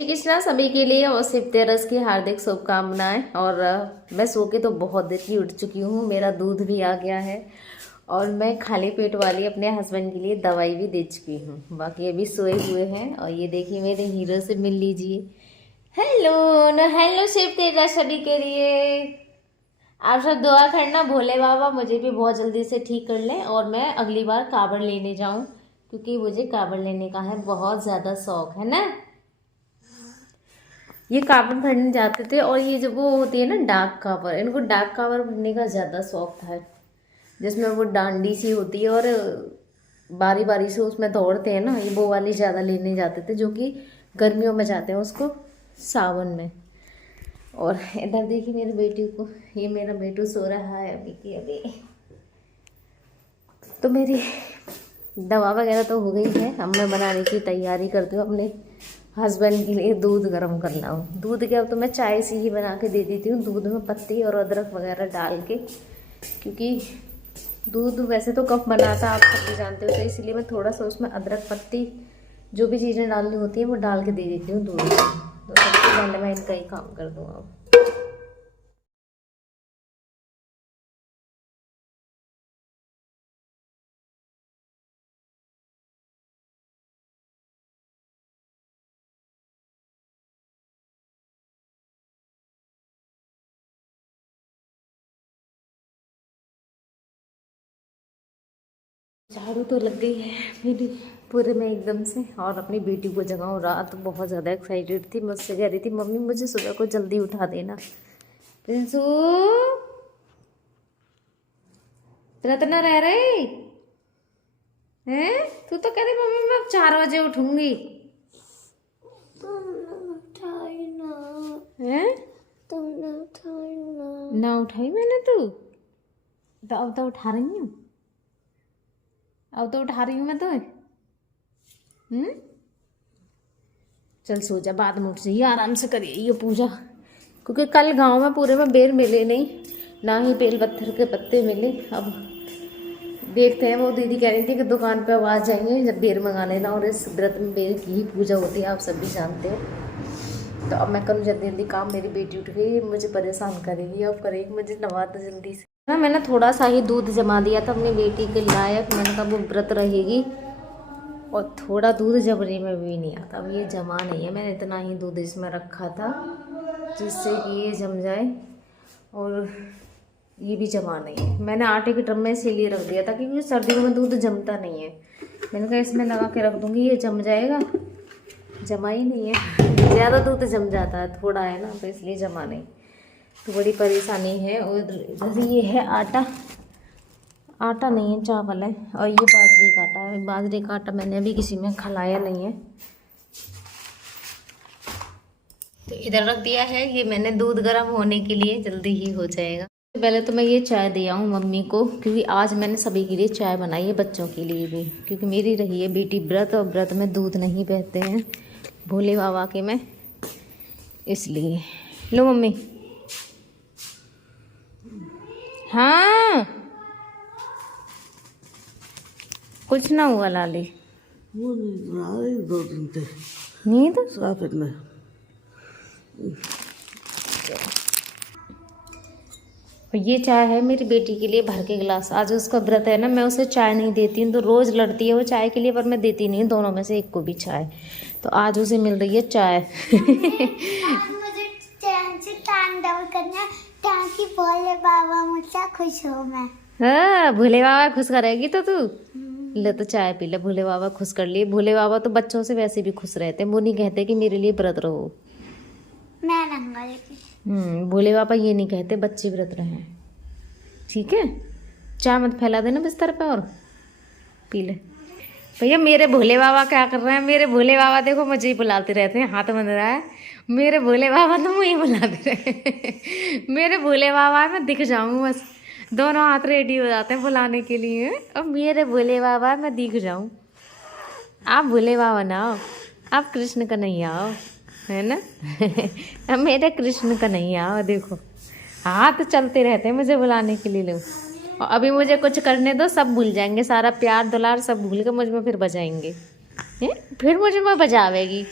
श्री कृष्णा सभी के लिए और शिव तेरस की हार्दिक शुभकामनाएं। और मैं सो के तो बहुत देर की उठ चुकी हूँ। मेरा दूध भी आ गया है और मैं खाली पेट वाली अपने हस्बैंड के लिए दवाई भी दे चुकी हूँ। बाकी अभी सोए हुए हैं। और ये देखिए मेरे हीरो से मिल लीजिए। हेलो न हेलो शिव तेरस सभी के लिए। आप सब दुआ करना भोले बाबा मुझे भी बहुत जल्दी से ठीक कर लें और मैं अगली बार कांवड़ लेने जाऊँ, क्योंकि मुझे कांवड़ लेने का है बहुत ज़्यादा शौक है ना। ये कांवड़ भरने जाते थे और ये जब वो होती है ना डाक कांवड़, इनको डाक कांवड़ भरने का ज़्यादा शौक था, जिसमें वो डांडी सी होती है और बारी बारी से उसमें दौड़ते हैं ना। ये वो वाली ज़्यादा लेने जाते थे, जो कि गर्मियों में जाते हैं उसको सावन में। और इधर देखिए मेरे बेटी को, ये मेरा बेटू सो रहा है अभी की अभी। तो मेरी दवा वगैरह तो हो गई है। अब मैं बनाने की तैयारी करती हूँ। अपने हस्बैंड के लिए दूध गर्म करना हो। दूध के अब तो मैं चाय से ही बना के दे देती हूँ, दूध में पत्ती और अदरक वगैरह डाल के, क्योंकि दूध वैसे तो कम बनाता आप सब भी जानते हो, तो इसलिए मैं थोड़ा सा उसमें अदरक पत्ती जो भी चीज़ें डालनी होती है वो डाल के दे देती हूँ दूध में। तो सबसे पहले मैं इनका ही काम कर दूँगा। झाड़ू तो लग गई है मेरी पूरे में एकदम से। और अपनी बेटी को जगाऊँ, रात बहुत ज़्यादा एक्साइटेड थी, मुझसे कह रही थी मम्मी मुझे सुबह को जल्दी उठा देना। प्रिंसू रत्ना रह रही हैं? तू तो कह रही मम्मी मैं 4 बजे उठूंगी। हैं? ना उठाई मैंने। तू तो अब तो उठा रही हूँ, अब तो उठा रही हूँ मैं तो। चल सो जा, बाद में उठ जाइए, आराम से करिए ये पूजा, क्योंकि कल गांव में पूरे में बेर मिले नहीं, ना ही बेल पत्थर के पत्ते मिले। अब देखते हैं, वो दीदी कह रही थी कि दुकान पे अब आ जाएंगे जब बेर मंगा लेना। और इस व्रत में बेर की ही पूजा होती है, आप सब भी जानते हो। तो अब मैं करूँ जल्दी जल्दी काम। मेरी बेटी उठ गई, मुझे परेशान करेगी, अब करेगी मुझे नवा दो जल्दी से ना। मैंने थोड़ा सा ही दूध जमा दिया था अपनी बेटी के लायक, मैंने कहा वो व्रत रहेगी। और थोड़ा दूध जबरी में भी नहीं आता। अब ये जमा नहीं है, मैंने इतना ही दूध इसमें रखा था जिससे कि ये जम जाए, और ये भी जमा नहीं है। मैंने आटे के ड्रम में इसीलिए रख दिया था क्योंकि सर्दियों में दूध जमता नहीं है। मैंने कहा इसमें लगा के रख दूँगी, ये जम जाएगा। जमा ही नहीं है, ज़्यादा दूध जम जाता है, थोड़ा है ना, तो इसलिए जमा नहीं। तो बड़ी परेशानी है। और इधर ये है आटा, आटा नहीं है चावल है। और ये बाजरे का आटा है, बाजरे का आटा मैंने अभी किसी में खिलाया नहीं है, तो इधर रख दिया है। ये मैंने दूध गर्म होने के लिए, जल्दी ही हो जाएगा। पहले तो मैं ये चाय दे आऊँ मम्मी को, क्योंकि आज मैंने सभी के लिए चाय बनाई है, बच्चों के लिए भी, क्योंकि मेरी रही है बेटी व्रत, और व्रत में दूध नहीं बहते हैं भोले बाबा के में, इसलिए। लो मम्मी। हाँ कुछ ना हुआ लाली, वो नहीं 2 दिन थे नींद रात में। ये चाय है मेरी बेटी के लिए भर के गिलास। आज उसका व्रत है ना, मैं उसे चाय नहीं देती हूँ, तो रोज़ लड़ती है वो चाय के लिए, पर मैं देती नहीं हूँ दोनों में से एक को भी चाय। तो आज उसे मिल रही है चाय। मुझे चैन से तांडव करना ताकि भोले बाबा मुझसे खुश हो। मैं हाँ भोले बाबा खुश करेगी तो तू ले तो चाय पी ले। भोले बाबा खुश कर लिए। भोले बाबा तो बच्चों से वैसे भी खुश रहते हैं, वो नहीं कहते कि मेरे लिए व्रत रहो। मैं रहूंगा लेकिन भोले बाबा ये नहीं कहते बच्चे व्रत रहें, ठीक है। चाय मत फैला देना बिस्तर पे, और पी ले। भैया मेरे भोले बाबा क्या कर रहे हैं? मेरे भोले बाबा देखो मुझे ही बुलाते रहते हैं, हाथ बंध रहा है। मेरे भोले बाबा तो मुझे बुलाते रहे। मेरे भोले बाबा मैं दिख जाऊं बस, दोनों हाथ रेडी हो जाते हैं बुलाने के लिए। और मेरे भोले बाबा मैं दिख जाऊं। आप भोले बाबा ना हो, आप कृष्ण कन्हैया हो, है ना। अब मेरे कृष्ण कन्हैया हो, देखो हाथ चलते रहते हैं मुझे बुलाने के लिए लोग। और अभी मुझे कुछ करने दो, सब भूल जाएंगे, सारा प्यार दुलार सब भूल के मुझ में फिर बजाएंगे। फिर मुझ में बजावेगी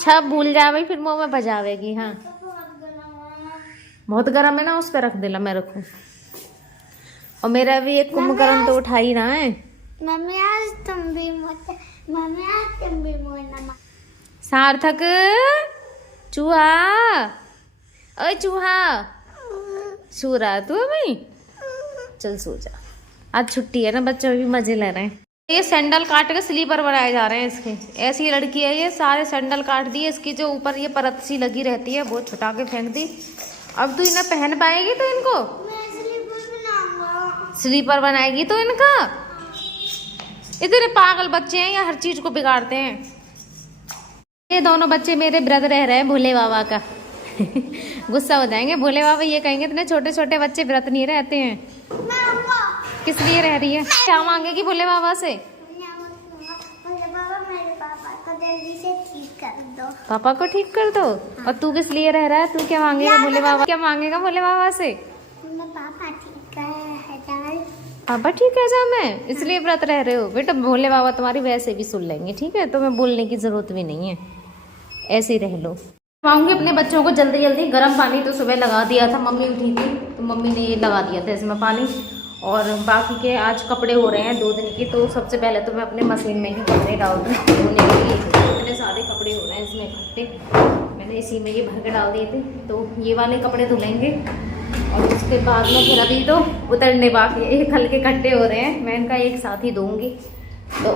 छप भूल जावे फिर मुँह में बजावेगी। हाँ बहुत गर्म है ना, उस पर रख देला, मैं रखूँ। और मेरा भी एक कुंभकर्ण तो उठा ही रहा है। मम्मी आज तुम भी मोना। सार्थक, चूहा, ओए चूहा, सो रहा तू अभी? चल सो जा, आज छुट्टी है ना, बच्चे भी मजे ले रहे हैं। ये सैंडल काट के स्लीपर बनाए जा रहे हैं इसके। ऐसी लड़की है ये, सारे सैंडल काट दिए। इसकी जो ऊपर ये परत सी लगी रहती है वो छुटा के फेंक दी। अब तू इन्हें पहन पाएगी तो इनको स्लीपर बनाएगी तो इनका। इतने पागल बच्चे हैं, ये हर चीज को बिगाड़ते हैं। ये दोनों बच्चे मेरे व्रत रह रहे हैं भोले बाबा का। गुस्सा हो जाएंगे भोले बाबा, ये कहेंगे इतने छोटे छोटे बच्चे व्रत नहीं रहते हैं। किस लिए रह रही है? क्या मांगेगी भोले बाबा से? जल्दी से ठीक कर दो। पापा को ठीक कर दो। और तू किस लिए रह रहा है? तू क्या मांगेगा भोले बाबा? क्या मांगेगा भोले बाबा से? पापा ठीक है, पापा ठीक है जा, मैं इसलिए व्रत रह रहे हो बेटा। भोले बाबा तुम्हारी वैसे भी सुन लेंगे, ठीक है? तो मैं बोलने की जरूरत भी नहीं है, ऐसे ही रह लो। मांगूंगी अपने बच्चों को जल्दी जल्दी। गर्म पानी तो सुबह लगा दिया था, मम्मी उठी थी तो मम्मी ने ये लगा दिया था इसमें पानी। और बाकी के आज कपड़े हो रहे हैं 2 दिन की, तो सबसे पहले तो मैं अपने मशीन में ही कपड़े डाल दूँ धोने के लिए। इतने सारे कपड़े हो रहे हैं इसमें इकट्ठे, मैंने इसी में ये भर के डाल दिए थे। तो ये वाले कपड़े धुलेंगे और उसके बाद में फिर अभी तो उतरने बाकी, एक हल्के इकट्ठे हो रहे हैं, मैं इनका एक साथ ही धोऊंगी तो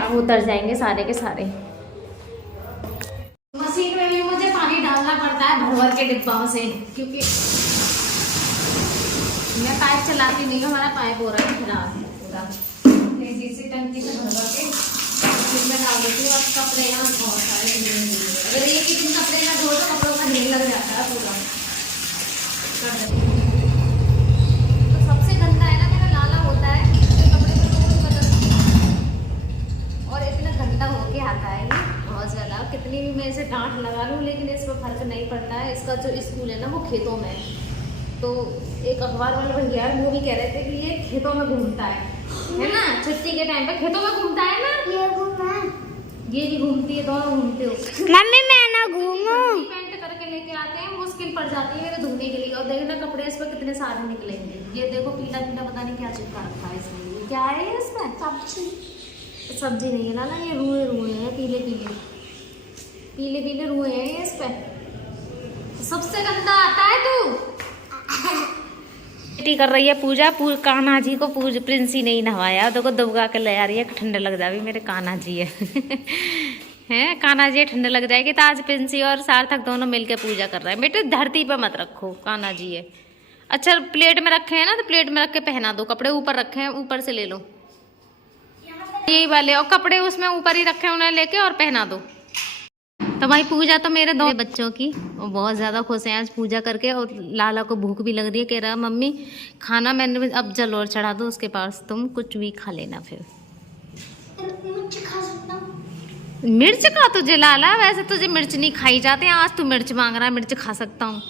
अब उतर जाएंगे सारे के सारे। मशीन में भी मुझे पानी डालना पड़ता है भर भर के डिब्बाओं से, क्योंकि मैं पाइप चलाती नहीं हूँ, हमारा पाइप हो रहा है खराब पूरा। इसी टंकी से भर भर के फिर मैं डाल देती हूँ। अब कपड़े यहाँ बहुत सारे धुलने हैं, अगर एक ही दिन कपड़े ना धो तो कपड़ों का ढेर लग जाता है पूरा। तो सबसे गंदा है ना मेरा लाला होता है, इसके कपड़े को रोज बदलती हूँ और इतना गंदा होके आता है ये बहुत ज़्यादा। कितनी भी मैं इसे डांट लगा लूँ लेकिन इस पर फर्क नहीं पड़ता है। इसका जो स्कूल है ना वो खेतों में, तो एक अखबार वाले भैया वो भी कह रहे थे कि ये खेतों में घूमता है ना, छुट्टी के टाइम पे खेतों में घूमता है ना। ये भी घूमती है, दोनों घूमते हो। मम्मी मैं ना घूमूं। पेंट करके लेके आते हैं, मुश्किल पड़ जाती है मेरे धोने के लिए। और देखना कपड़े इस पर कितने सारे निकलेंगे। ये देखो पीला पीला पता नहीं क्या चिपका रखा है इसमें। ये क्या है इसमें? सब्जी नहीं है लाला, ये रुए रुए हैं, पीले पीले पीले पीले रुए हैं ये इस पे। सबसे गंदा आता है तू। बेटी कर रही है पूजा, कान्हा जी को प्रिंसी नहीं नहवाया, देखो दुबका के ले आ रही है, ठंडे लग जाएगी। मेरे कान्हा जी है हैं, कान्हा जी ठंडे लग जाएगी। तो आज प्रिंसी और सार्थक दोनों मिलके पूजा कर रहे हैं। बेटे धरती पे मत रखो, कान्हा जी है। अच्छा प्लेट में रखे हैं ना, तो प्लेट में रख के पहना दो। कपड़े ऊपर रखे हैं, ऊपर से ले लो यही वाले, और कपड़े उसमें ऊपर ही रखे हैं, उन्हें लेके और पहना दो। तो भाई पूजा तो मेरे 2 बच्चों की, वो बहुत ज़्यादा खुश हैं आज पूजा करके। और लाला को भूख भी लग रही है, कह रहा मम्मी खाना मैंने अब जल और चढ़ा दो उसके पास, तुम कुछ भी खा लेना। फिर मिर्च खा सकता हूँ? मिर्च का तुझे लाला, वैसे तुझे मिर्च नहीं खाई जाते, आज तू मिर्च मांग रहा है। मिर्च खा सकता हूँ।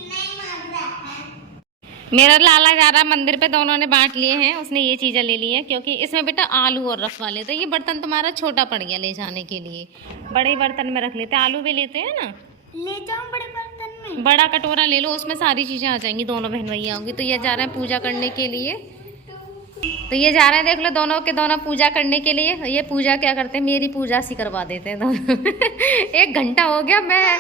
मेरा लाला जा रहा है मंदिर पे, दोनों ने बांट लिए हैं। उसने ये चीज़ें ले ली हैं क्योंकि इसमें बेटा आलू और रखवा लेते। ये बर्तन तुम्हारा छोटा पड़ गया ले जाने के लिए, बड़े बर्तन में रख लेते। आलू भी लेते हैं ना, ले जाऊं बड़े बर्तन में? बड़ा कटोरा ले लो, उसमें सारी चीज़ें आ जाएंगी। दोनों बहन भैया होंगी। तो ये जा रहे हैं पूजा करने के लिए, तो ये जा रहे हैं, देख लो दोनों के दोनों पूजा करने के लिए। ये पूजा क्या करते हैं, मेरी पूजा सी करवा देते हैं दोनों। 1 घंटा हो गया मैं।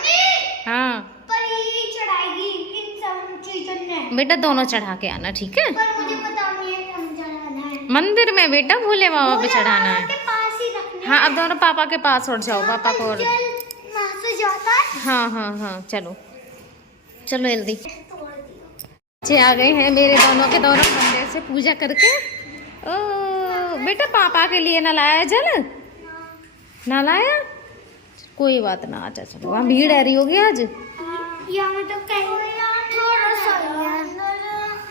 हाँ पर ये चढ़ाएगी इन सब चीजों में। बेटा दोनों चढ़ा के आना, ठीक है? पर मुझे पता नहीं है कहाँ चढ़ाना है। मंदिर में बेटा भोले बाबा पे चढ़ाना है। के पास ही रखना। हाँ अब दोनों पापा के पास उठ जाओ, पापा को। और जाता है। हाँ चलो चलो जल्दी। बच्चे आ गए हैं मेरे दोनों के दोनों मंदिर से पूजा करके। ओ बेटा पापा के लिए ना लाया जल? ना लाया, कोई बात ना। अच्छा चलो, वहाँ भीड़ आ रही होगी आज। यहाँ में तो थोड़ा सा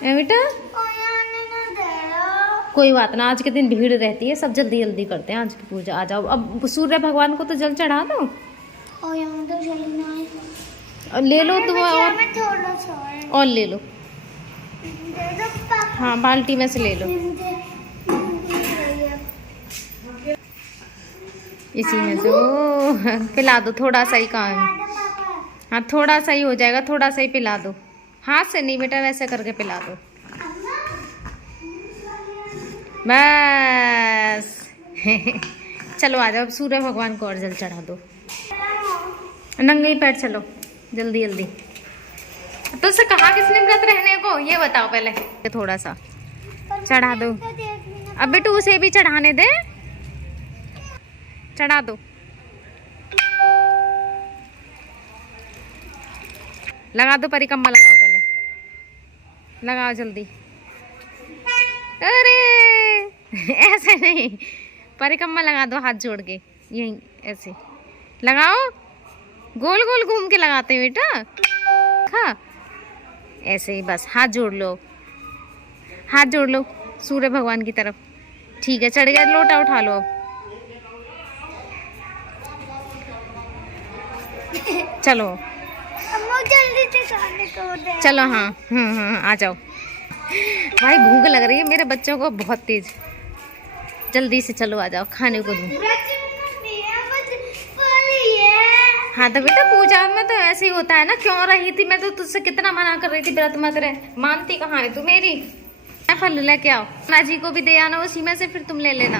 बेटा कोई बात ना, आज के दिन भीड़ रहती है, सब जल्दी जल्दी करते हैं आज की पूजा। आ जाओ, अब सूर्य भगवान को तो जल चढ़ा दो। और यहाँ तो और ले लो तुम, और ले लो। हाँ बाल्टी में से ले लो। इसी में जो पिला दो थोड़ा सा ही काम है। हाँ थोड़ा सा ही हो जाएगा, थोड़ा सा ही पिला दो, हाथ से नहीं बेटा, वैसे करके पिला दो बस। चलो आ जाओ, अब सूर्य भगवान को और जल चढ़ा दो, नंगे ही पैर चलो जल्दी जल्दी। तो उससे कहा किसने व्रत रहने को, ये बताओ पहले। थोड़ा सा चढ़ा दो, अब बेटू उसे भी चढ़ाने दे, चढ़ा दो। लगा दो परिक्रमा, लगाओ पहले, लगाओ जल्दी। अरे ऐसे नहीं, परिक्रमा लगा दो हाथ जोड़ के, यही ऐसे लगाओ, गोल गोल घूम के लगाते हैं बेटा। हाँ ऐसे ही बस, हाथ जोड़ लो, हाथ जोड़ लो सूर्य भगवान की तरफ। ठीक है, चढ़ गया, लोटा उठा लो। चलो अम्मा जल्दी से खाने को दे। चलो, हाँ आ जाओ भाई, भूख लग रही है मेरे बच्चों को बहुत तेज। जल्दी से चलो आ जाओ, खाने को दूँ। हाँ तो बेटा पूजा में तो ऐसे ही होता है ना, क्यों रही थी मैं तो तुझसे कितना मना कर रही थी व्रत मत रहे, मानती कहाँ है तू मेरी। फल लेके आओ, माँ जी को भी दे आना उसी में से, फिर तुम ले लेना।